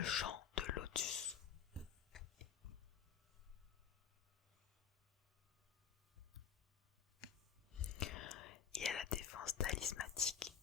le champ de lotus. Il a la défense talismatique,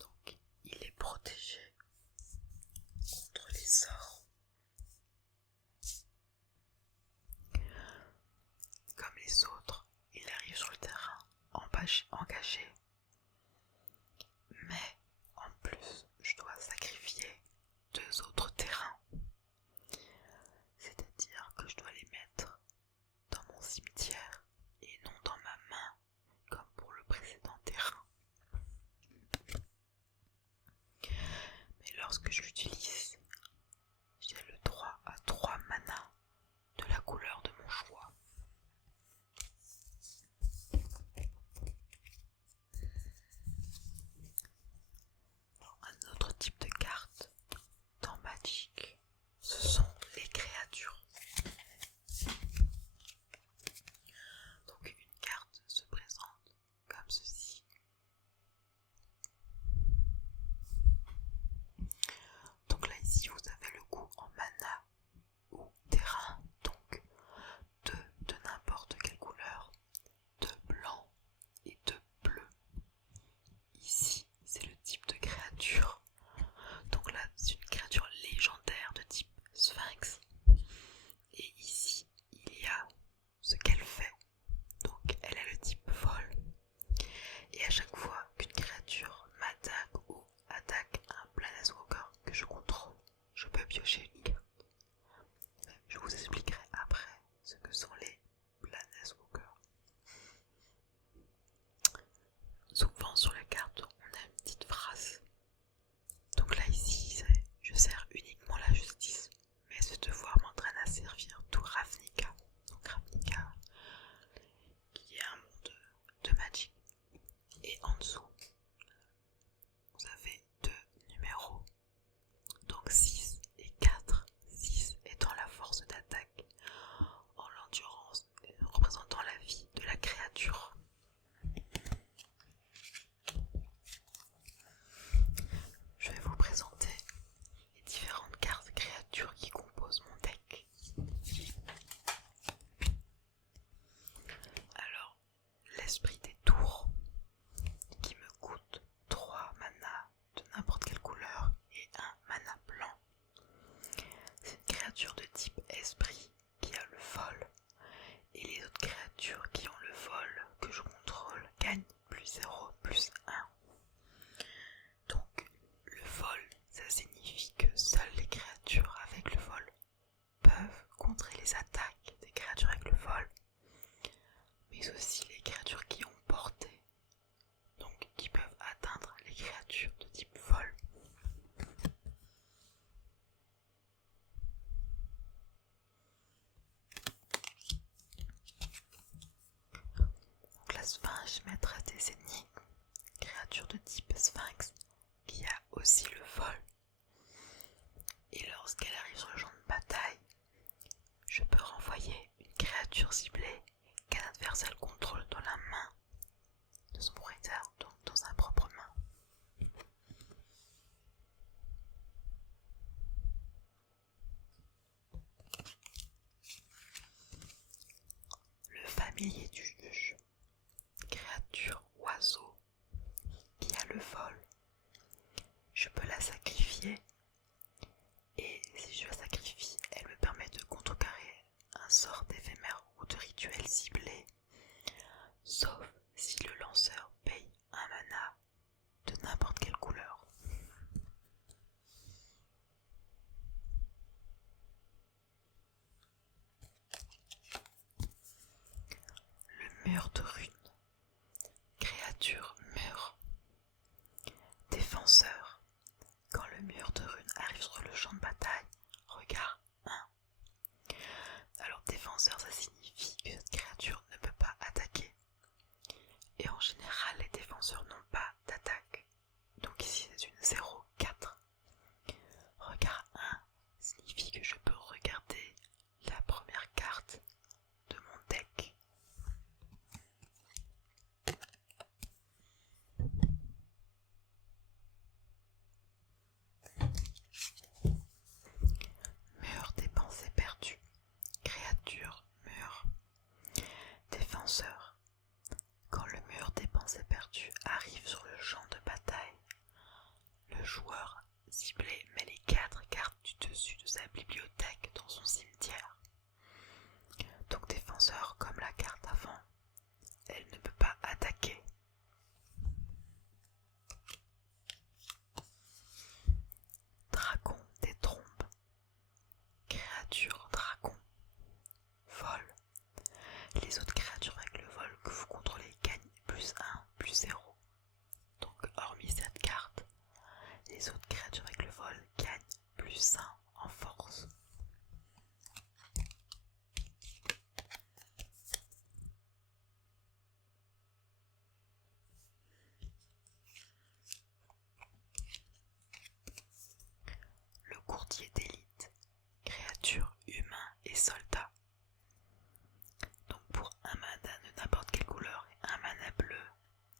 donc il est protégé contre les sorts. Comme les autres, il arrive sur le terrain engagé, mais en plus je dois sacrifier 2 autres terrains, c'est-à-dire que je dois les mettre dans mon cimetière et non dans ma main comme pour le précédent terrain. Mais lorsque je l'utilise, j'ai le droit à 3 manas de la couleur de mon choix. Un autre type de carte dans Magic, ce sont les créatures. Donc une carte se présente comme ceci. Donc là ici vous avez le coût en mana ou terrain, donc 2 de n'importe quelle couleur, 2 blancs et 2 bleus. Ici c'est le type de créature, donc là c'est une créature légendaire de type Sphinx. Et ici il y a ce qu'elle fait, donc elle a le type vol. Et à chaque fois qu'une créature m'attaque ou attaque un Planeswalker que je contrôle, je peux piocher une carte. Je vous expliquerai après ce que sont les Planeswalkers. Souvent sur les cartes, on a une petite phrase. Donc là ici, je sers uniquement la justice, mais ce devoir m'entraîne à servir tout Ravnica. Donc Ravnica, qui est un monde de Magic. Et en dessous, vous avez 2 numéros, donc 6 et 4, 6 étant la force d'attaque, en l'endurance représentant la vie de la créature. Je vais vous présenter les différentes cartes créatures qui composent mon deck. Alors, l'esprit des tours, qui me coûte 3 manas de n'importe quelle couleur et 1 mana blanc. C'est une créature de type esprit qui a le vol, et les autres créatures qui ont le vol que je contrôle gagnent +0, +1. Donc le vol, ça signifie que seules les créatures avec le vol peuvent contrer les attaques des créatures avec le vol, mais aussi les créatures qui ont portée, donc qui peuvent atteindre les créatures de type vol. Donc la Sphinx mettra des énigmes, créature de type Sphinx qui a aussi le vol. Et lorsqu'elle arrive sur le champ de bataille, je peux renvoyer une créature ciblée qu'un adversaire contrôle dans la main de son propriétaire, donc dans sa propre main. Le familier du juge, créature oiseau qui a le vol. Je peux la sacrifier, et si je la sacrifie, elle me permet de contrecarrer un sort d'éphémère ou de rituel ciblé, sauf si le lanceur paye un mana de n'importe quelle couleur. Le mur de runes, créature mur, défenseur. Quand le mur de runes arrive sur le champ de bataille, regard 1. Alors défenseur, ça signifie que cette créature ne peut pas attaquer. Et en général, les défenseurs n'ont pas d'attaque. Donc ici c'est une 0-4. Regard 1 signifie que je peux regarder la première carte de mon deck. sain en force. Le courtier d'élite, créature, humain et soldat. Donc pour un mana de n'importe quelle couleur et un mana bleu,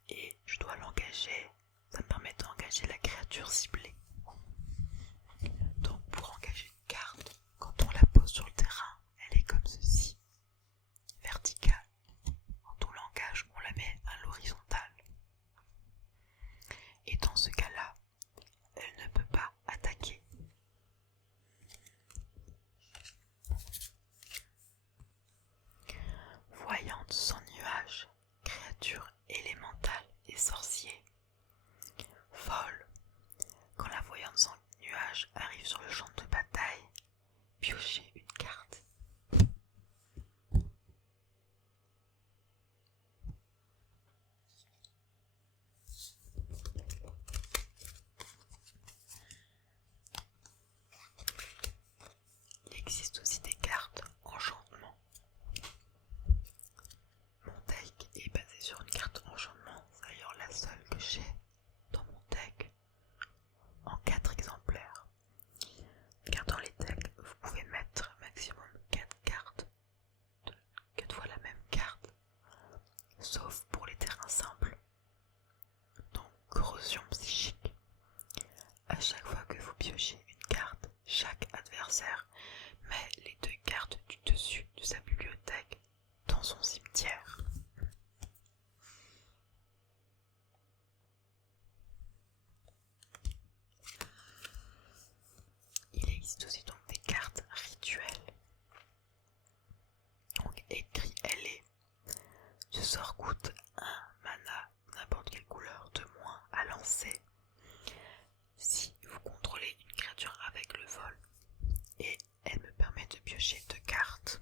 et je dois l'engager, ça me permet d'engager la créature ciblée. Donc pour engager une carte, quand on la pose sur le terrain, elle est comme ceci, verticale. Quand on l'engage, on la met à l'horizontale. Et dans ce cas-là, elle ne peut pas attaquer. Voyante sans nuage, créature élémentale et sorcier. Folle. Quand la voyante sans nuage arrive sur le champ de bataille, piochez une carte. Il existe aussi des cartes enchantement. Mon deck est basé sur une carte enchantement, c'est d'ailleurs la seule que j'ai dans mon deck, en 4 exemplaires. Car dans les decks, vous pouvez mettre maximum 4 cartes, 4 fois la même carte, sauf pour les terrains simples. Donc corrosion psychique. À chaque fois que vous piochez une carte, chaque adversaire met les 2 cartes du dessus de sa bibliothèque dans son cimetière. Il existe aussi donc des cartes rituelles. Donc écrit LA. Ce sort coûte 1 mana, n'importe quelle couleur de moins à lancer si vous contrôlez une créature avec le vol. Et elle me permet de piocher 2 cartes.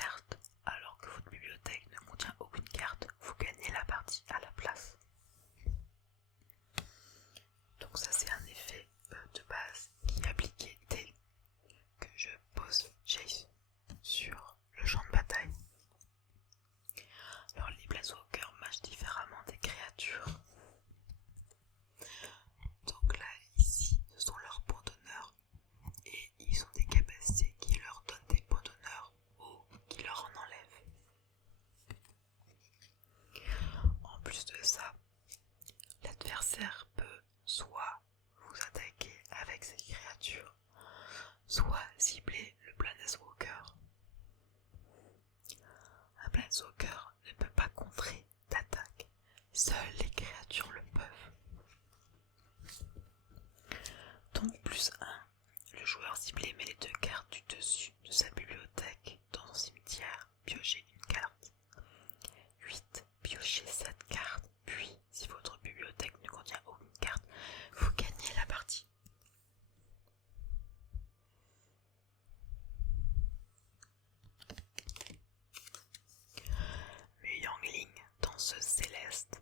carte alors que votre bibliothèque ne contient aucune carte, vous gagnez la partie à la place. Donc ça c'est un effet de base qui est appliqué dès que je pose Jace sur le champ de bataille. Alors les Planeswalkers marchent différemment des créatures. Donc là ici ce sont leurs points d'honneur et ils ont des capacités qui leur donnent des points d'honneur ou qui leur en enlèvent. En plus de ça, l'adversaire peut soit vous attaquer avec cette créature, soit cibler le Planeswalker. Un Planeswalker ne peut pas contrer d'attaque, seules les créatures le peuvent. Donc plus 1, le joueur ciblé met les 2 cartes du dessus de sa bibliothèque dans son cimetière, piochez une carte. 8, piochez 7 cartes, puis si votre bibliothèque ne contient aucune carte, vous gagnez la partie. Yangling, danseuse céleste.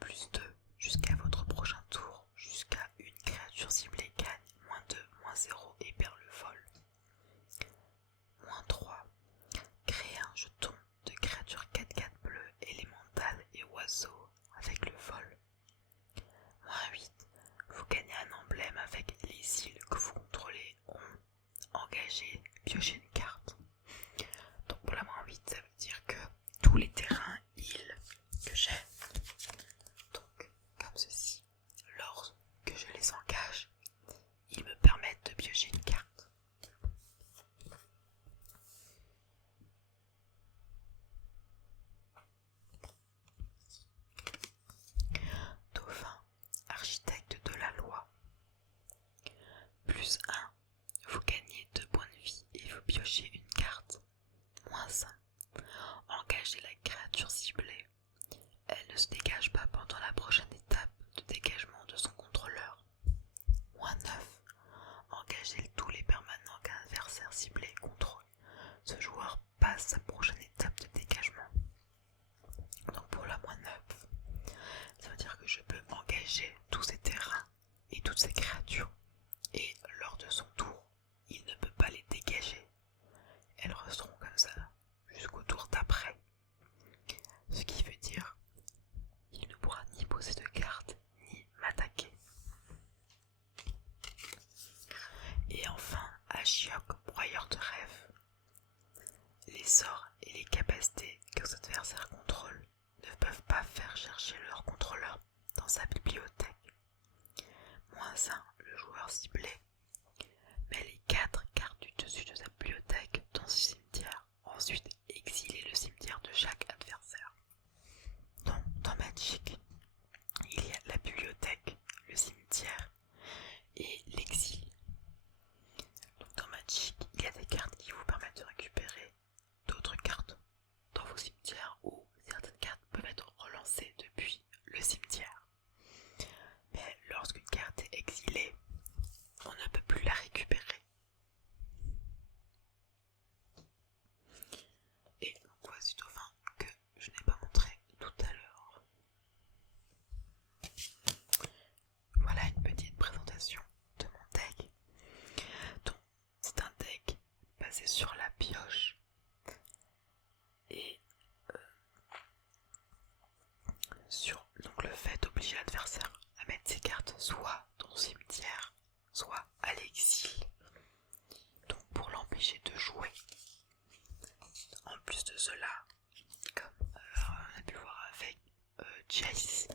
Plus 2 jusqu'à votre prochain tour, jusqu'à une créature ciblée gagne -2, -0 et perd le vol. -3, créez un jeton de créature 4/4 bleu, élémental et oiseau avec le vol. -8, vous gagnez un emblème avec les îles que vous contrôlez ont engagé, piochez une carte. Donc pour la -8, ça veut dire que tous les terrains îles que j'ai, donc comme ceci, lorsque je les engage, ils me permettent de piocher une carte. Dauphin, architecte de la loi. Plus 1, vous gagnez 2 points de vie et vous piochez une carte. -1, engagez la créature ciblée. Elle ne se dégage pas pendant la prochaine étape de dégagement de son contrôleur. -9, engagez tous les permanents qu'un adversaire ciblé contrôle. Ce joueur passe sa prochaine étape de dégagement. Donc pour la -9, ça veut dire que je peux engager tous ces terrains et toutes ces créatures. Et lors de son tour, il ne peut pas les dégager. Elles resteront comme ça jusqu'au tour d'après. Ce qui veut dire qu'il ne pourra ni poser de cartes, ni m'attaquer. Et enfin, Ashiok, broyeur de rêve. Les sorts et les capacités que vos adversaires contrôlent ne peuvent pas faire chercher leur contrôleur dans sa bibliothèque. -1, le joueur ciblé met les 4 cartes du dessus de sa bibliothèque dans ce cimetière. Ensuite, exilez le cimetière de chaque adversaire. Donc, dans Magic, il y a la bibliothèque, le cimetière et l'exil. Donc, dans Magic, il y a des cartes qui vous permettent de récupérer d'autres cartes dans vos cimetières ou certaines cartes peuvent être relancées depuis le cimetière. Mais lorsqu'une carte est exilée, on ne peut plus la récupérer. Et donc voici Dauphin que je n'ai pas montré tout à l'heure. Voilà une petite présentation de mon deck. Donc c'est un deck basé sur la pioche et sur donc le fait d'obliger l'adversaire à mettre ses cartes soit dans son cimetière, soit à l'exil. Donc pour l'empêcher de jouer. En plus de cela, comme on a pu voir avec Jace,